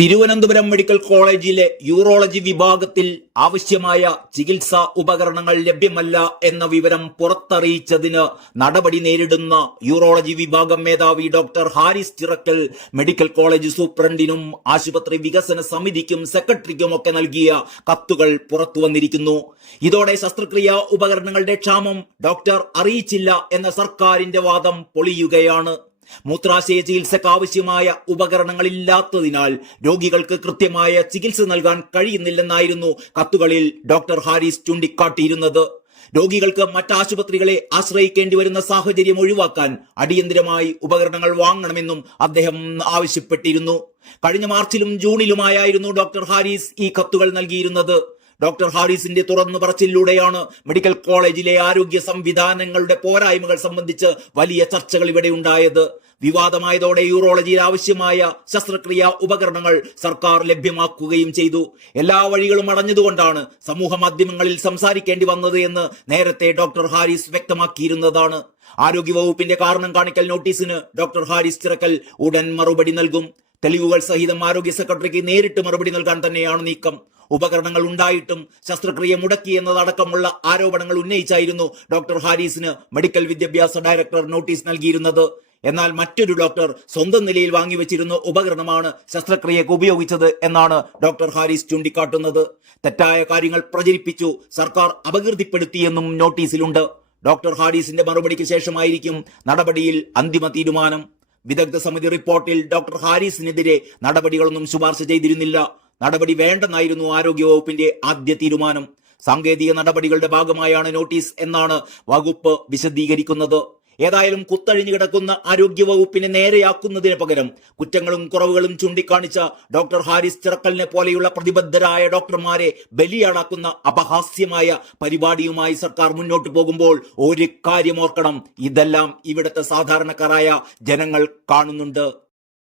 Thiruvananthapuram medical കോളേജിലെ urology വിഭാഗത്തിൽ ആവശ്യമായ ചികിത്സാ ഉപകരണങ്ങൾ ലഭ്യമല്ല എന്ന വിവരം പുറത്തറിയിച്ചതിന് നടപടി നേരിടുന്ന യൂറോളജി വിഭാഗം മേധാവി doctor Haris Chirakkal medical college സൂപ്രണ്ടിനും ആശുപത്രി വികസന സമിതിക്കും സെക്രട്ടറിക്കുമൊക്കെ നൽകിയ കത്തുകൾ പുറത്തു വന്നിരിക്കുന്നു. ഇതോടെ ശസ്ത്രക്രിയാ ഉപകരണങ്ങളുടെ ക്ഷാമം ഡോക്ടർ അറിയിച്ചില്ല എന്ന സർക്കാരിന്റെ വാദം പൊളിയുകയാണ്. മൂത്രാശയ ചികിത്സക്ക് ആവശ്യമായ ഉപകരണങ്ങളില്ലാത്തതിനാൽ രോഗികൾക്ക് കൃത്യമായ ചികിത്സ നൽകാൻ കഴിയുന്നില്ലെന്നായിരുന്നു കത്തുകളിൽ ഡോക്ടർ ഹാരിസ് ചൂണ്ടിക്കാട്ടിയിരുന്നത്. രോഗികൾക്ക് മറ്റാശുപത്രികളെ ആശ്രയിക്കേണ്ടി വരുന്ന സാഹചര്യം ഒഴിവാക്കാൻ അടിയന്തിരമായി ഉപകരണങ്ങൾ വാങ്ങണമെന്നും അദ്ദേഹം ആവശ്യപ്പെട്ടിരുന്നു. കഴിഞ്ഞ മാർച്ചിലും ജൂണിലുമായായിരുന്നു ഡോക്ടർ ഹാരിസ് ഈ കത്തുകൾ നൽകിയിരുന്നത്. ഡോക്ടർ ഹാരിസിന്റെ തുറന്നു പറച്ചിലൂടെയാണ് മെഡിക്കൽ കോളേജിലെ ആരോഗ്യ സംവിധാനങ്ങളുടെ പോരായ്മകൾ സംബന്ധിച്ച് വലിയ ചർച്ചകൾ ഇവിടെ ഉണ്ടായത്. വിവാദമായതോടെ യൂറോളജിയിൽ ആവശ്യമായ ശസ്ത്രക്രിയാ ഉപകരണങ്ങൾ സർക്കാർ ലഭ്യമാക്കുകയും ചെയ്തു. എല്ലാ വഴികളും അടഞ്ഞതുകൊണ്ടാണ് സമൂഹ മാധ്യമങ്ങളിൽ സംസാരിക്കേണ്ടി വന്നത് എന്ന് നേരത്തെ ഡോക്ടർ ഹാരിസ് വ്യക്തമാക്കിയിരുന്നതാണ്. ആരോഗ്യവകുപ്പിന്റെ കാരണം കാണിക്കൽ നോട്ടീസിന് ഡോക്ടർ ഹാരിസ് ചിറക്കൽ ഉടൻ മറുപടി നൽകും. തെളിവുകൾ സഹിതം ആരോഗ്യ സെക്രട്ടറിക്ക് നേരിട്ട് മറുപടി നൽകാൻ തന്നെയാണ് നീക്കം. ഉപകരണങ്ങൾ ഉണ്ടായിട്ടും ശസ്ത്രക്രിയ മുടക്കി എന്നതടക്കമുള്ള ആരോപണങ്ങൾ ഉന്നയിച്ചായിരുന്നു ഡോക്ടർ ഹാരിസിന് മെഡിക്കൽ വിദ്യാഭ്യാസ ഡയറക്ടർ നോട്ടീസ് നൽകിയിരുന്നത്. എന്നാൽ മറ്റൊരു ഡോക്ടർ സ്വന്തം നിലയിൽ വാങ്ങിവെച്ചിരുന്ന ഉപകരണമാണ് ശസ്ത്രക്രിയക്ക് ഉപയോഗിച്ചത് എന്നാണ് ഡോക്ടർ ഹാരിസ് ചൂണ്ടിക്കാട്ടുന്നത്. തെറ്റായ കാര്യങ്ങൾ പ്രചരിപ്പിച്ചു സർക്കാർ അപകീർത്തിപ്പെടുത്തിയെന്നും നോട്ടീസിലുണ്ട്. ഡോക്ടർ ഹാരിസിന്റെ മറുപടിക്ക് ശേഷമായിരിക്കും നടപടിയിൽ അന്തിമ തീരുമാനം. വിദഗ്ധ സമിതി റിപ്പോർട്ടിൽ ഡോക്ടർ ഹാരിസിനെതിരെ നടപടികളൊന്നും ശുപാർശ ചെയ്തിരുന്നില്ല. നടപടി വേണ്ടെന്നായിരുന്നു ആരോഗ്യവകുപ്പിന്റെ ആദ്യ തീരുമാനം. സാങ്കേതിക നടപടികളുടെ ഭാഗമായാണ് നോട്ടീസ് എന്നാണ് വകുപ്പ് വിശദീകരിക്കുന്നത്. ഏതായാലും കുത്തഴിഞ്ഞു കിടക്കുന്ന ആരോഗ്യവകുപ്പിനെ നേരെയാക്കുന്നതിന് പകരം കുറ്റങ്ങളും കുറവുകളും ചൂണ്ടിക്കാണിച്ച ഡോക്ടർ ഹാരിസ് ചിറക്കലിനെ പോലെയുള്ള പ്രതിബദ്ധരായ ഡോക്ടർമാരെ ബലിയാടാക്കുന്ന അപഹാസ്യമായ പരിപാടിയുമായി സർക്കാർ മുന്നോട്ട് പോകുമ്പോൾ ഒരു കാര്യം ഓർക്കണം. ഇതെല്ലാം ഇവിടുത്തെ സാധാരണക്കാരായ ജനങ്ങൾ കാണുന്നുണ്ട്.